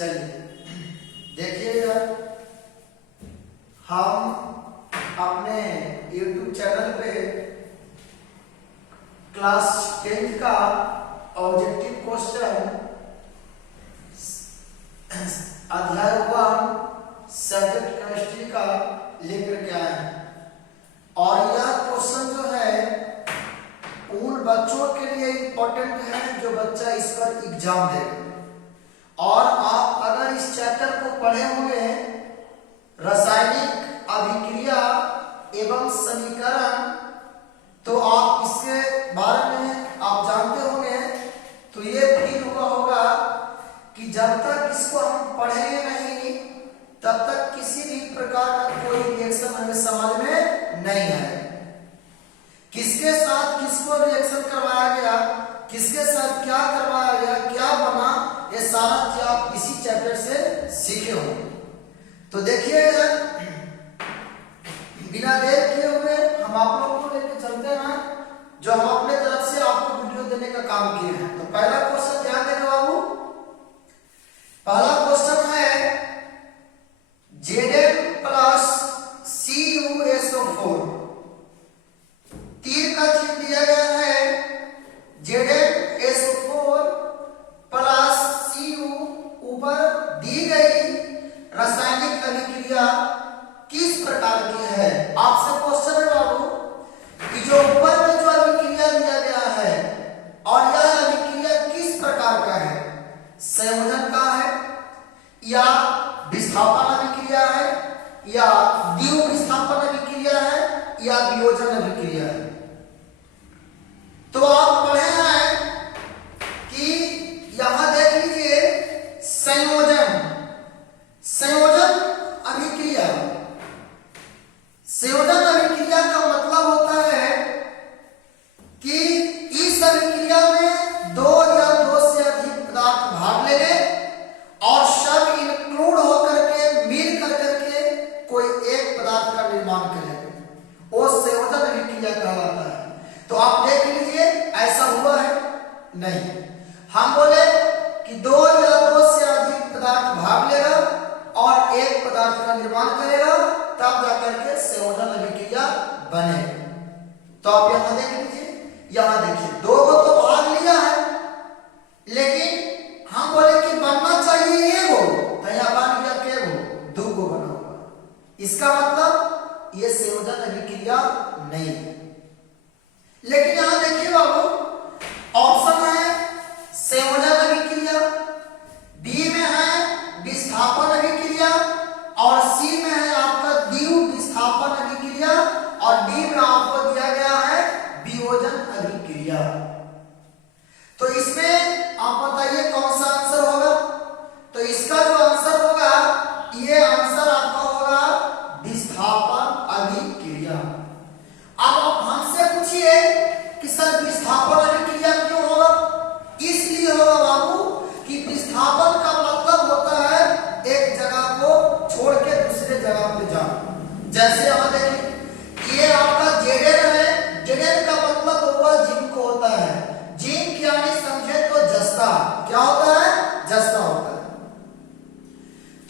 चलिए देखिए, हम अपने YouTube चैनल पे क्लास 10th का ऑब्जेक्टिव क्वेश्चन अध्याय 1 सब्जेक्ट केमिस्ट्री का लेकर के आए हैं। और यह क्वेश्चन जो है उन बच्चों के लिए इम्पोर्टेंट है जो बच्चा इस पर एग्जाम देगा। और आप अगर इस चैप्टर को पढ़े होंगे, रासायनिक अभिक्रिया एवं समीकरण, तो आप इसके बारे में आप जानते होंगे। तो ये फील हुआ होगा कि जब तक इसको हम पढ़ेंगे नहीं तब तक किसी भी प्रकार का कोई रिएक्शन हमें समझ में नहीं आए। किसके साथ किसको रिएक्शन करवाया गया, किसके साथ क्या करवाया गया, क्या बना, ये सारा चीज आप इसी चैप्टर से सीखे हो। तो देखिए, बिना देर किए हुए हम आप लोगों को लेकर चलते हैं जो हम अपने तरफ से आपको वीडियो देने का काम किए हैं। तो पहला क्वेश्चन ध्यान देना बाबू। पहला क्वेश्चन है Zn प्लस CuSO4, तीर का चिन्ह दिया गया है। ZnSO4 प्लस Cu ऊपर दी गई रासायनिक अभिक्रिया किस प्रकार की है। आपसे क्वेश्चन है बाबू कि जो ऊपर में जो अभिक्रिया दिया गया है और यह अभिक्रिया किस प्रकार का है, संयोजन का है या विस्थापन अभिक्रिया है या द्वितीय विस्थापन अभिक्रिया है या वियोजन अभिक्रिया है। तो आप पढ़े हैं कि यहां देख लीजिए संयोजन अभिक्रिया। संयोजन अभिक्रिया का मतलब होता है कि इस अभिक्रिया में दो या दो से अधिक पदार्थ भाग लेंगे और सब इंक्लूड होकर के मिल करके कोई एक पदार्थ का निर्माण करेंगे, वो संयोजन अभिक्रिया कहलाता है। तो आप देख लीजिए ऐसा हुआ है नहीं। हम बोले कि दो या दो से अधिक पदार्थ भाग लेगा और एक पदार्थ का निर्माण करेगा, तब जाकर के संयोजन अभिक्रिया बने। तो आप यहां देख लीजिए, यहां देखिए दो को तो भाग लिया है, लेकिन हम बोले कि बनना चाहिए एगो, तो यहां बन गया केगो, दो को बना होगा। इसका मतलब ये संयोजन अभिक्रिया नहीं है। लेकिन यहां देखिए बाबू, ऑप्शन है संयोजन अभिक्रिया, बी में है विस्थापन अभिक्रिया और सी में है आपका द्वितीय विस्थापन अभिक्रिया और डी में आपको दिया गया है वियोजन अभिक्रिया। तो इसमें आप बताइए कौन सा आंसर होगा। तो इसका जो आंसर होगा, ये आंसर आपका होगा विस्थापन अभिक्रिया। अब आप हमसे पूछिए कि सर विस्थापन अभिक्रिया क्यों होगा। इसलिए होगा बाबू कि विस्थापन का मतलब होता है एक जगह को छोड़ के दूसरे जगह पे जाना। जैसे यहां देखिए, ये आपका Zn है, Zn का मतलब हुआ जिंक होता है। जिंक यानी समझे तो जस्ता, क्या होता है, जस्ता होता है।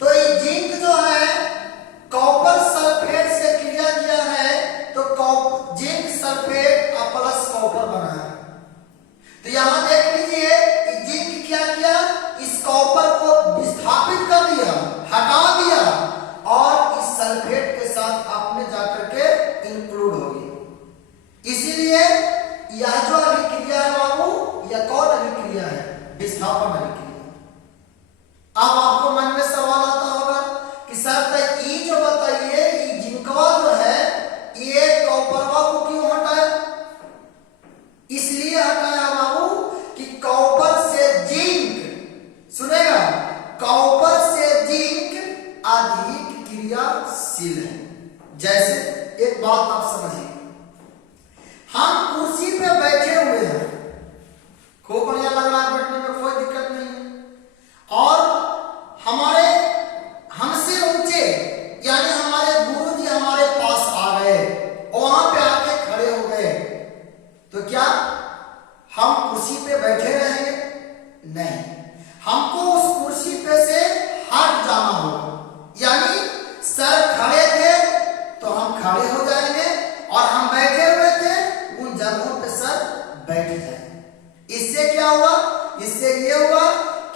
तो ये जिंक जो है कॉपर सल्फेट से क्रिया किया है, तो जिंक सल्फेट प्लस कॉपर बना है। तो यहां देख लीजिए, जिंक क्या किया, इस कॉपर को विस्थापित कर दिया, हटा दिया और इस सल्फेट के साथ आपने जाकर के इंक्लूड हो गई। इसीलिए यह जो अभिक्रिया है बाबू, यह कौन अभिक्रिया है, विस्थापन अभिक्रिया। अब आपको मन में सवाल आता होगा कि सर तक ये जो बताइए, ये जिंकवा जो है ये कॉपरवा को क्यों हटाया। इसलिए हटाया बाबू कि कॉपर से जिंक, सुनेगा, कॉपर से जिंक अधिक क्रियाशील है। जैसे एक बात आप समझिए, हम कुर्सी पे बैठे हुए हैं, खूब बढ़िया लग रहा है बैठने में, कोई दिक्कत नहीं है, और हमारे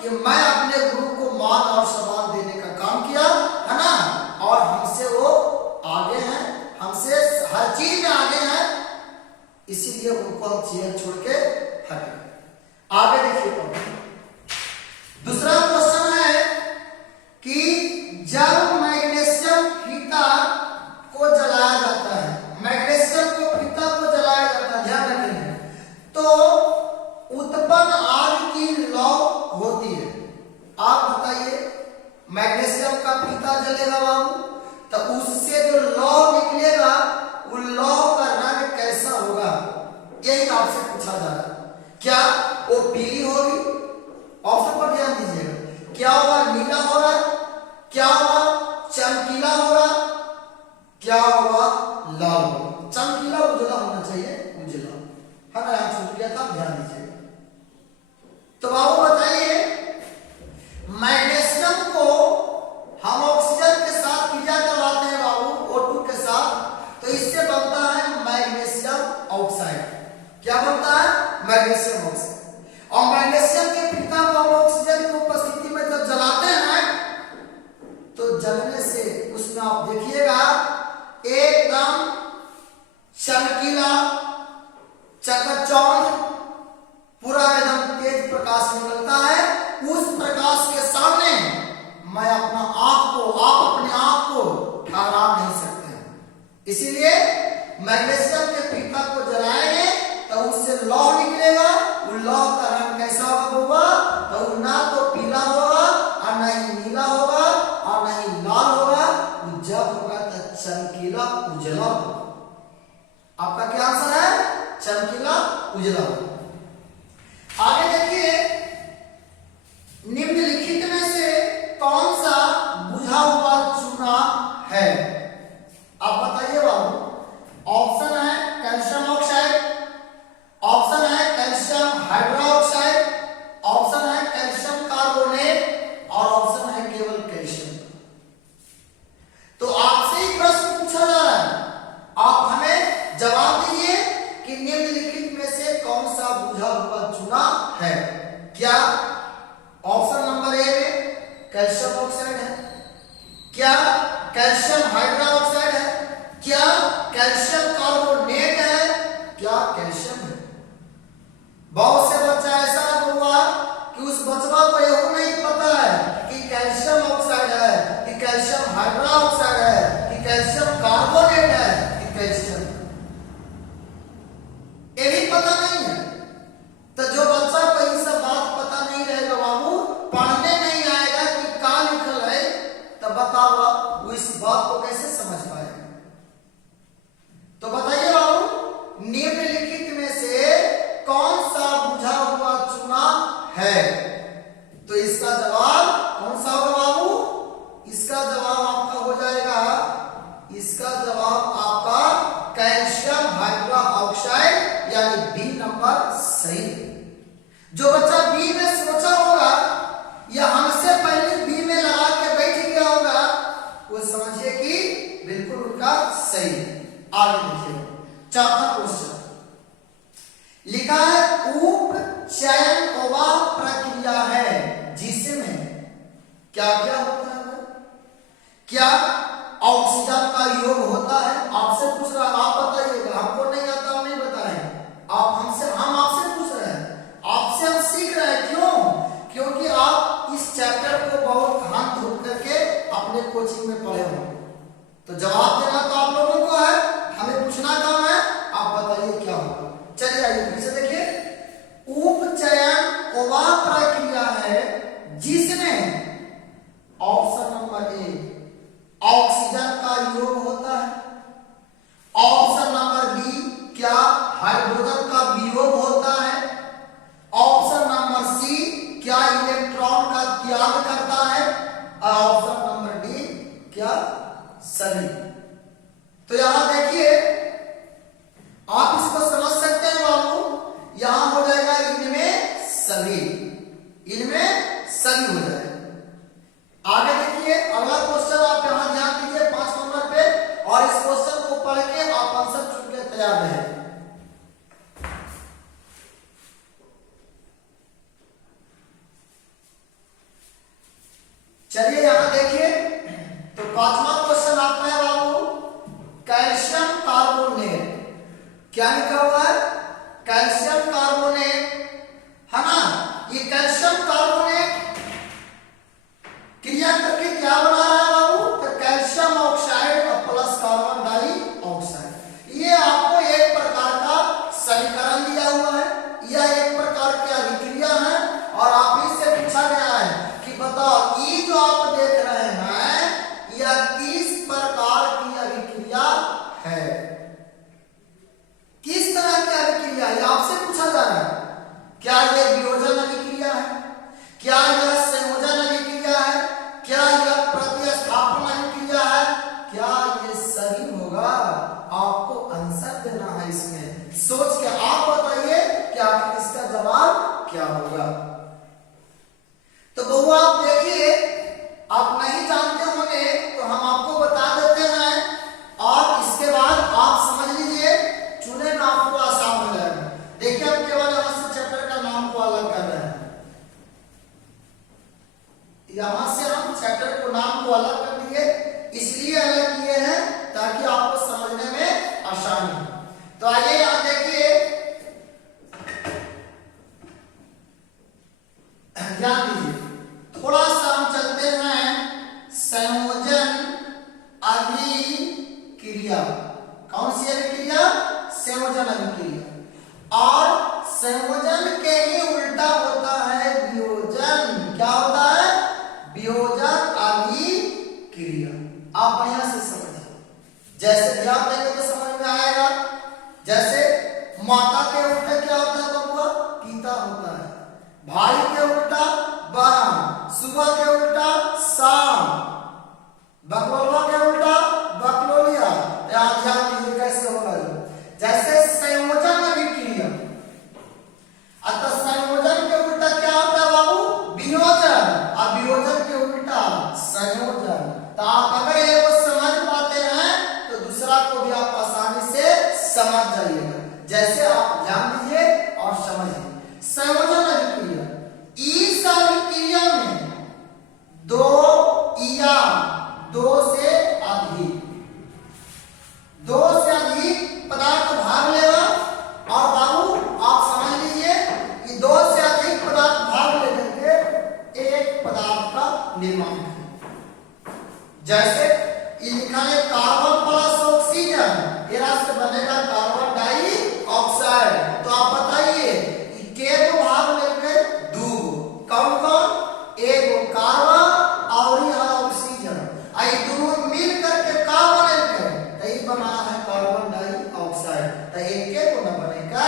कि मैं अपने गुरु को मान और सम्मान देने का काम किया, है ना, और हमसे वो आगे हैं, हमसे हर चीज में आगे हैं, इसीलिए उनको हम चेयर छोड़ के हटे। आगे देखिए, दूसरा क्वेश्चन है कि जब मैग्नीशियम फीता को जलाया जाता है, मैग्नीशियम को फीता को जलाया जाता है, ध्यान रखेंगे, तो उत्पन्न आग की लौ होती है। आप बताइए, मैग्नीशियम का फीता जलेगा बाबू, तो उससे जो लौ निकलेगा, वो लौ का रंग कैसा होगा, यही आपसे पूछा जा रहा है। क्या वो पीली होगी? ऑप्शन पर ध्यान दीजिएगा। क्या होगा? नीला होगा? क्या होगा? चमकीला होगा? क्या होगा? लाल होगा। चमकीला उजला होना चाहिए, उजला, है ना, यहाँ छूट गया था, ध्यान दीजिएगा। तो बाबू बताइए, मैग्नीशियम को हम ऑक्सीजन के साथ क्रिया करवाते हैं बाबू, O2 के साथ, तो इससे बनता है मैग्नीशियम ऑक्साइड। क्या बनता है? Magnesium oxide. और मैग्नीशियम के फीता को हम ऑक्सीजन की उपस्थिति में जब जलाते हैं, तो जलने से उसमें आप देखिएगा एकदम चमकीला, चकाचौंध, पूरा एकदम तेज प्रकाश निकलता है। उस प्रकाश के सामने मैं अपना आप को, आप अपने आप को ठहरा नहीं सकते हैं। इसीलिए मैग्नीशियम के फीता को जलाएंगे तो उससे लौ निकलेगा। वो लौ का रंग कैसा होगा? तो ना तो पीला होगा, और ना ही नीला होगा, और ना ही लाल होगा, वो जब होगा तो चमकीला उजला होगा। आपका क्या आंसर है? चमकीला उजला होगा। आगे देखिए, निम्नलिखित में से कौन सा बुझा हुआ चूना है? आप बताइए बाबू। ऑप्शन है कैल्शियम ऑक्साइड, ऑप्शन है कैल्शियम हाइड्रोक्साइड, ऑप्शन है कैल्शियम कार्बोनेट, और ऑप्शन है केवल कैल्शियम। तो आपसे ही प्रश्न पूछा जा रहा है, आप हमें जवाब दीजिए कि निम्नलिखित में से कौन सा बुझा हुआ चूना है। क्या ऑप्शन नंबर ए में कैल्शियम ऑक्साइड है? क्या कैल्शियम हाइड्रोक्साइड है? क्या कैल्शियम कार्बोनेट है? क्या कैल्शियम है? बहुत से बच्चा ऐसा हुआ कि उस बचवा को यह नहीं पता है कि कैल्शियम ऑक्साइड है, कि कैल्शियम हाइड्रोक्साइड है, कि कैल्शियम कार्बोनेट है, कि कैल्शियम, ये भी पता नहीं है। तो जो बच्चा को ये सब बात पता नहीं रहेगा बाबू, पढ़ने नहीं आएगा कि क्या लिखल है, तब बताओ वो इस बात को कैसे समझ पाएगा? तो बताइए बाबू, निम्नलिखित में से कौन सा बुझा हुआ चूना है? तो इसका जवाब कौन सा होगा बाबू? इसका जवाब आपका हो जाएगा, इसका जवाब आपका कैल्शियम हाइड्रोक्साइड, यानी बी नंबर सही। जो बच्चा बी में सोचा होगा या हमसे पहले बी में लगा के बैठ गया होगा, वो समझिए कि बिल्कुल उनका सही। आगे देखिए, चौथा क्वेश्चन लिखा है, उपचयन वह प्रक्रिया है जिसमें क्या क्या होता है? क्या ऑक्सीजन का योग होता है? आपसे पूछ रहा, आप बताइएगा, हमको नहीं आता, हम नहीं बताएं। हम आपसे पूछ रहे हैं, आपसे हम सीख रहे हैं। क्यों? क्योंकि आप इस चैप्टर को बहुत ध्यान धूप करके अपने कोचिंग में पढ़े हो, तो जवाब देना तो आप लोगों को है, हमें पूछना काम है। आप बताइए क्या होगा। चलिए आइए फिर से देखिए, उपचयन वह प्रक्रिया है जिसमें ऑप्शन नंबर ए ऑक्सीजन का योग होता है, ऑप्शन नंबर बी क्या हाइड्रोजन का वियोग होता है, ऑप्शन नंबर सी क्या इलेक्ट्रॉन का त्याग करता है, और ऑप्शन नंबर डी क्या सभी। तो यहां देखिए, आप इसको समझ सकते हैं बाबू, यहां हो जाएगा इनमें सभी, इनमें सभी हो जाएगा। आगे देखिए, अगला क्वेश्चन आप यहां ध्यान दीजिए 5 नंबर पे, और इस क्वेश्चन को पढ़ के आप आंसर चुन के तैयार रहे। चलिए यहां देखिए, तो पांचवा क्वेश्चन आता है बाबू, कैल्शियम कार्बोनेट। क्या लिखा हुआ है? कैल्शियम कार्बोनेट, है ना। ये कैल्शियम कार्बोनेट क्रिया करके क्या बना रहा है बाबू? तो कैल्शियम ऑक्साइड और प्लस कार्बन डाइऑक्साइड। ये आपको एक प्रकार का समीकरण दिया हुआ है, यह एक प्रकार की अभिक्रिया है, और आप ही से पूछा गया है कि बताओ ये जो आप देख रहे हैं यह किस प्रकार की अभिक्रिया है, किस तरह की अभिक्रिया है, आपसे पूछा जा रहा है। क्या यह वियोजन अभिक्रिया है? क्या यह संयोजन अभिक्रिया है? क्या यह प्रतिस्थापन अभिक्रिया है? क्या ये सही होगा? आपको आंसर देना है, इसमें सोच के आप बताइए कि आखिर इसका जवाब क्या होगा। तो बउआ आप देखिए, आप नहीं जानते होंगे तो हम आपको बता देते हैं, और इसके बाद आप समझ लीजिए, चुने में आपको आसान हो जाएगा। देखिए हम केवल यहां से चैप्टर का नाम को अलग कर रहे हैं, यहां से हम चैप्टर को नाम को अलग कर दिए, इसलिए अलग किए हैं ताकि आपको समझने में आसानी हो। तो आइए यहां देखिए, ध्यान दीजिए, थोड़ा सा हम चलते हैं संयोजन अभिक्रिया। कौन सी अभिक्रिया? संयोजन अभिक्रिया। और संयोजन के ही उल्टा होता है वियोजन। क्या होता है? वियोजन अभिक्रिया। आप बढ़िया से समझिए, जैसे ध्यान देंगे तो समझ में आएगा। जैसे माता के उल्टा क्या होता है बबुआ? पिता होता है। भाई के उल्टा बहन, सुबह के उल्टा शाम, बकलोला के उल्टा बकलोलिया। ध्यान दीजिए कैसे होगा। जैसे संयोजन अभिक्रिया, अतः संयोजन के उल्टा क्या होता है बाबू? वियोजन, और वियोजन के उल्टा संयोजन। तो आप अगर ये को समझ पाते हैं तो दूसरा को भी आप आसानी से समझ जाइएगा। जैसे आप ध्यान दीजिए और समझिए, संयोजन अभिक्रिया, इस अभिक्रिया में दो या दो से अधिक पदार्थ भाग लेगा। और बाबू आप समझ लीजिए कि दो से अधिक पदार्थ भाग लेने के एक पदार्थ का निर्माण है। जैसे लिखा है कार्बन प्लस ऑक्सीजन, ये से बनेगा कार्बन डाइऑक्साइड। तो आप बताइए के को भाग लेकर दो, कौन कौन? एक कार्बन और यह ऑक्सीजन, आई दोनों मिल करके का बनेगा? तई बना है कार्बन डाइऑक्साइड। तो एक के को न बनेगा,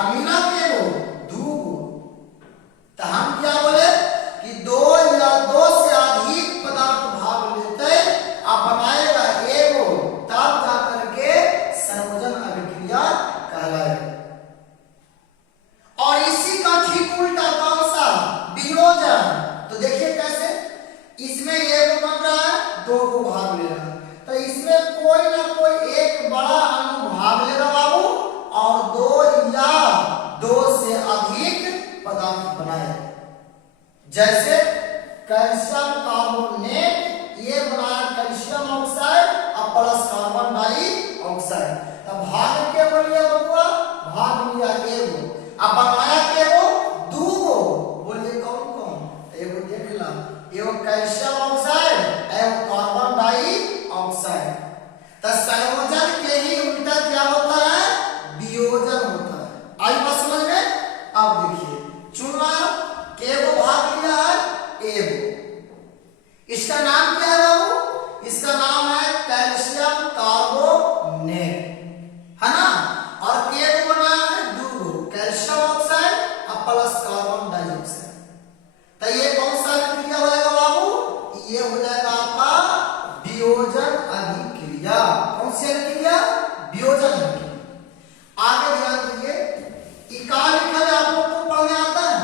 अमीना के को दो। तो हम क्या बोले कि दो या दो से अधिक पदार्थ भाग लेते आप बनाएगा एगो, तब जाकर के संयोजन अभिक्रिया कहलाएगा। और इसी का ठीक उल्टा कौन सा? वियोजन। तो देखिए कैसे, इसमें एक बन रहा है, दो को भाग ले रहा है, तो इसमें कोई ना कोई एक बड़ा अणु भाग ले रहा बाबू, और दो या दो से अधिक पदार्थ बनाए। जैसे कैल्शियम कार्बोनेट, ये बनाया कैल्शियम ऑक्साइड और प्लस कार्बन डाइऑक्साइड। तो भाग के बोलिए बबुआ, भाग लिया एगो, अब बनाया के वो दो गो, बोलिए कौन कौन? एगो देख ला, एगो कैल्शियम ऑक्साइड, एगो कार्बन डाइऑक्साइड। तो संयोजन के ही उल्टा क्या होता है? वियोजन होता है। आई बात समझ में? अब देखिए, चुना के वो भाग लिया है एगो, इसका नाम क्या है बाबू? इसका नाम है कैल्शियम कार्बोनेट, है ना। और के को बनाया है दो, कैल्शियम ऑक्साइड और प्लस कार्बन डाइऑक्साइड। तो ये कौन सा अभिक्रिया हो जाएगा बाबू? ये हो जाएगा आपका वियोजन अभिक्रिया। कौन सी अभिक्रिया? वियोजन अभिक्रिया। आगे ध्यान दीजिए, इकाल लिखा है, आप लोगों को पढ़ने आता है?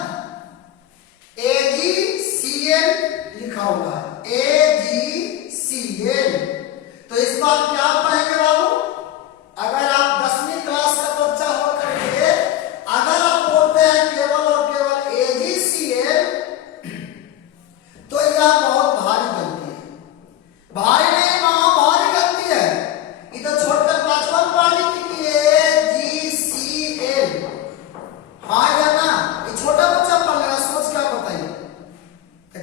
AgCl लिखा हुआ है, AgCl। तो इस बार क्या पढ़ेंगे बाबू? अगर आप 10वीं क्लास का बच्चा होकर के अगर आप बोलते हैं केवल और केवल AgCl, तो यह बहुत भारी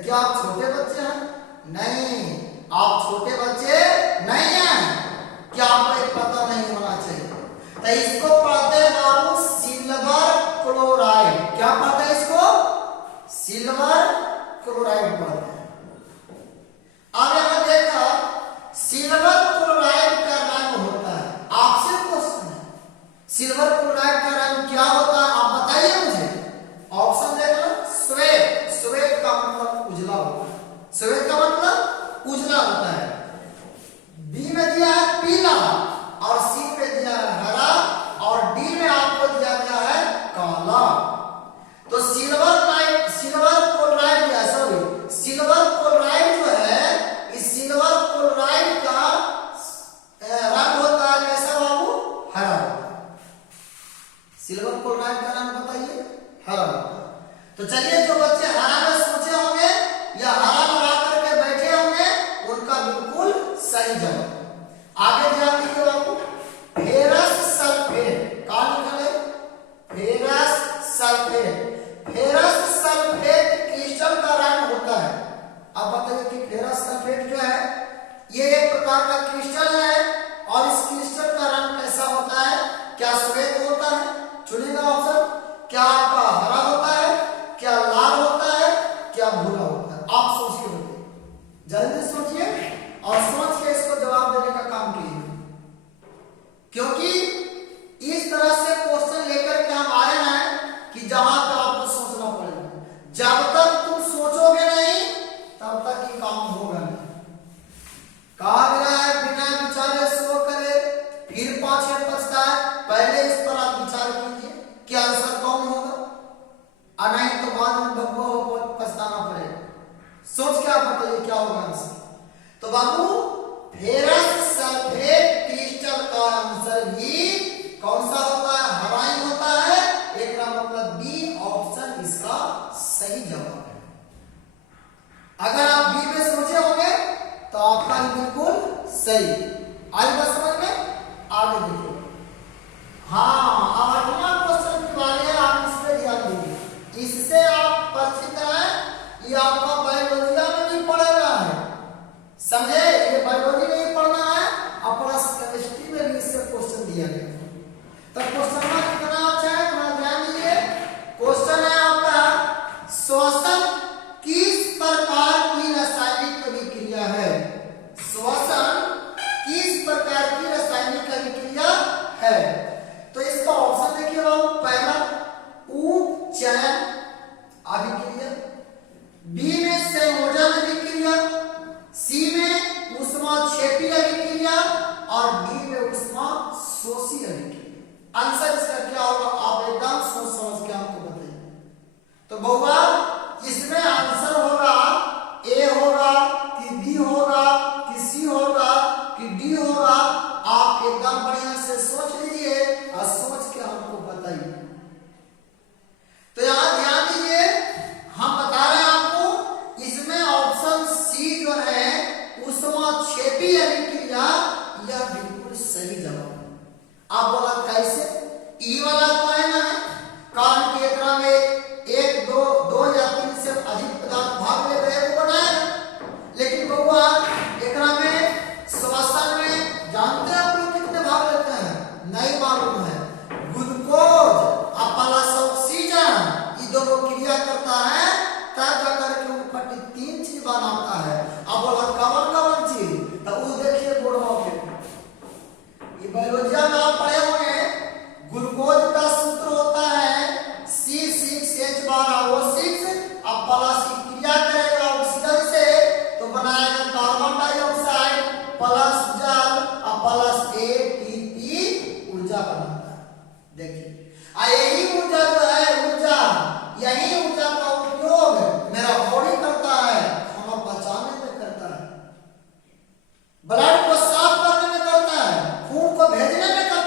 क्या आप छोटे बच्चे हैं? नहीं, आप छोटे बच्चे नहीं हैं। क्या आपको एक पता नहीं होना चाहिए? तो इसको पढ़ते हैं बाबू सिल्वर क्लोराइड। क्या पढ़ते हैं इसको? सिल्वर क्लोराइड पढ़ते हैं। अब यहां देखा सिल्वर क्लोराइड का रंग होता है, आपसे क्वेश्चन है सिल्वर क्लोराइड का रंग क्या होता है, आप बताइए मुझे। ऑप्शन देखना, श्वेत, श्वेत का मतलब उजला होता है, श्वेत का मतलब उजला होता है। बी में दिया है पीला और सी में दिया है हरा और डी में आपको दिया गया है काला। तो सिल्वर क्लोराइड या सॉरी सिल्वर क्लोराइड जो है, इस सिल्वर क्लोराइड का रंग होता है कैसा बाबू? हरा। सिल्वर क्लोराइड का रंग बताइए, हरा। तो चलिए जो बच्चे हरा में सोचे होंगे या हरा लगा करके बैठे होंगे उनका बिल्कुल सही जवाब। आगे ध्यान दीजिए बाबू, फेरस सल्फेट का निकल है, ferrous sulphate. Ferrous sulphate crystal का रंग होता है। अब बताइए कि फेरस सल्फेट जो है ये एक प्रकार का क्रिस्टल है और इस क्रिस्टल का रंग कैसा होता है? क्या श्वेत होता है? चुनिएगा ऑप्शन। क्या आपका हरा होता है, क्या लाल होता है, क्या भूरा होता है? आप सोच के बताइए, जल्दी सोचिए और सोच के इसको जवाब देने का काम कीजिए, क्योंकि इस तरह से क्वेश्चन लेकर के हम आए हैं कि जहां पे आपको सोचना पड़ेगा। जब तक तुम सोचोगे नहीं तब तक ये काम होगा नहीं। कहा गया है बिना विचारे सो करे फिर पाछे पछताए। पहले इस पर आप विचार कीजिए कि आंसर कौन होगा, और नहीं तो बाद में बब्बा हो पछताना पड़ेगा। सोच के आप बताइए क्या होगा आंसर। तो बाबू फेरस सल्फेट क्रिस्टल का आंसर भी कौन सा होता है? हरा ही होता है। एक का मतलब बी ऑप्शन इसका सही जवाब है। अगर आप बी में सोचे होंगे तो आपका ही बिल्कुल सही। आई बात समझ में? आगे देखिए। हाँ, अब अगला क्वेश्चन की बारी है, आप इस पे ध्यान दीजिए। इससे आप परिचित हैं, ये आपका बायोलॉजी में भी पढ़ेगा है, समझे? ये बायोलॉजी में ही पढ़ना है और प्लस केमिस्ट्री में भी इससे क्वेश्चन दिया गया। तो क्वेश्चन कितना अच्छा है, थोड़ा ध्यान दीजिए। क्वेश्चन है आपका श्वसन किस प्रकार की रासायनिक अभिक्रिया है? श्वसन किस प्रकार की रासायनिक अभिक्रिया है? तो इसका ऑप्शन देखिए बाबू, पहला उपचयन अभिक्रिया, बी में संयोजन अभिक्रिया, सी में ऊष्माक्षेपी अभिक्रिया और डी में ऊष्माशोषी अभिक्रिया। आंसर इसका क्या होगा आप एकदम सोच समझ के आपको बताइए। तो बउआ इसमें आंसर होगा ए होगा कि बी होगा कि सी होगा कि डी होगा। आप एकदम बढ़िया से सोच लीजिए और सोच के हमको बताइए। तो यहां ध्यान दीजिए, हम बता रहे हैं आपको इसमें ऑप्शन सी जो है ऊष्माक्षेपी अभिक्रिया, यह बिल्कुल सही जवाब है। आप बोला कैसे? ई वाला तो है ना, कारण कि एकरा में एक दो या तीन से अधिक पदार्थ भाग ले रहे वो बनाए। लेकिन बउआ एकरा में श्वसन में जानते हैं आप लोग कितने भाग लेते हैं? नहीं मालूम है। ग्लूकोज और प्लस ऑक्सीजन ये दोनों क्रिया करता है तब जाकर के ऊपर तीन चीज बनाता है। अब बोला कवन कवन चीज? तो वो देखिए बोर्डवा पे, ये बायोलॉजी में आप पढ़े होंगे। ग्लूकोज का सूत्र होता है C6H12O6 अब प्लस की क्रिया करेगा ऑक्सीजन से तो बनाएगा कार्बन डाइऑक्साइड प्लस जल और प्लस ATP ऊर्जा बनाता है। देखिए यही ऊर्जा जो है यही ऊर्जा का उपयोग मेरा बॉडी करता है, खाना पचाने में करता है, ब्लड को साफ करने में करता है, खून को भेजने में करता है।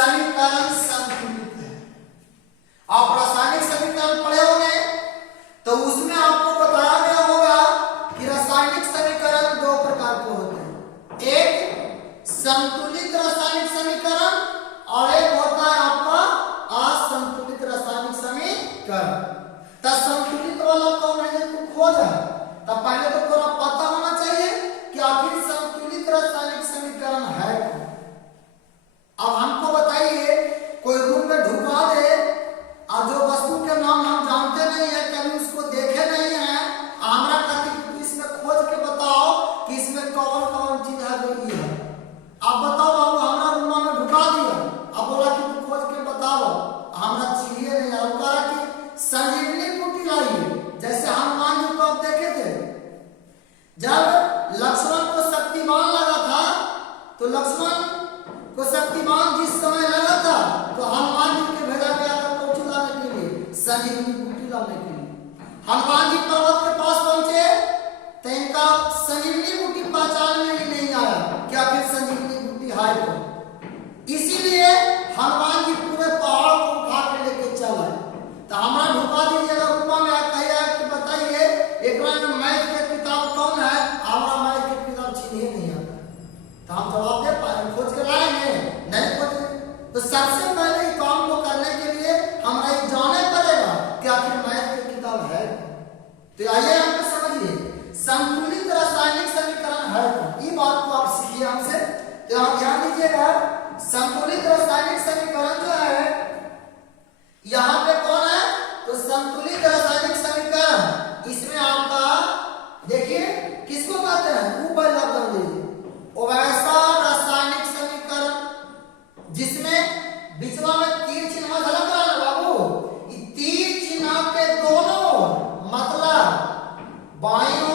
समीकरण संतुलित है। आप रासायनिक समीकरण पढ़े होंगे तो उसमें आपको बताया गया होगा कि रासायनिक समीकरण दो प्रकार के होते हैं, एक संतुलित रासायनिक समीकरण और एक होता है आपका असंतुलित रासायनिक समीकरण। तो संतुलित वाला कौन है जो खोजा, तब पहले तो थोड़ा पता होना चाहिए कि आखिर संतुलित रासायनिक समीकरण है कौन। अब हमको बताइए, कोई रूम में ढुका दे और जो वस्तु के नाम हम जानते नहीं है, कभी उसको देखे नहीं है, हमरा कहती कि इसमें खोज के बताओ कि इसमें कौन कौन चीज है जो ये है। आप बताओ बाबू, हमरा रूम में ढुका दिया, अब बोला कि तू खोज के बताओ, हमरा चीज नहीं है। कहा कि संजीवनी बूटी लाइए, जैसे हनुमान जी को आप देखे थे, जब लक्ष्मण को शक्तिमान लगा था तो लक्ष्मण को शक्तिमान जिस समय लगा था तो हनुमान जी के भेजा गया था कौची लाने के लिए, संजीवनी बूटी लाने के लिए। हनुमान जी पर्वत के पास पहुंचे तो इनका संजीवनी बूटी पहचान में ही नहीं आया कि आखिर संजीवनी बूटी है तो इसीलिए हनुमान जी पूरे पहाड़ को उठा के लेके चल आए। तो हमारा ढुका दीजिएगा रूपा में कहिए कि बताइए एक में मैथ के किताब कौन है, हमारा मैथ के किताब छीनिए नहीं आता, तो हम जवाब दे पाए, खोज के लाएंगे नहीं खोजे। तो सबसे पहले इस काम को करने के लिए हमारा ये जाने पड़ेगा कि आखिर मैथ की किताब है। तो आइए हमको समझिए संतुलित रासायनिक समीकरण है कौन, ये बात को आप सीखिए हमसे। तो आप ध्यान दीजिएगा, संतुलित रासायनिक समीकरण जो है यहाँ पे कौन है, तो संतुलित रासायनिक समीकरण, इसमें आपका देखिए किसको कहते हैं, ऊपर लग लीजिए, वैसा रासायनिक समीकरण जिसमें बीचवा में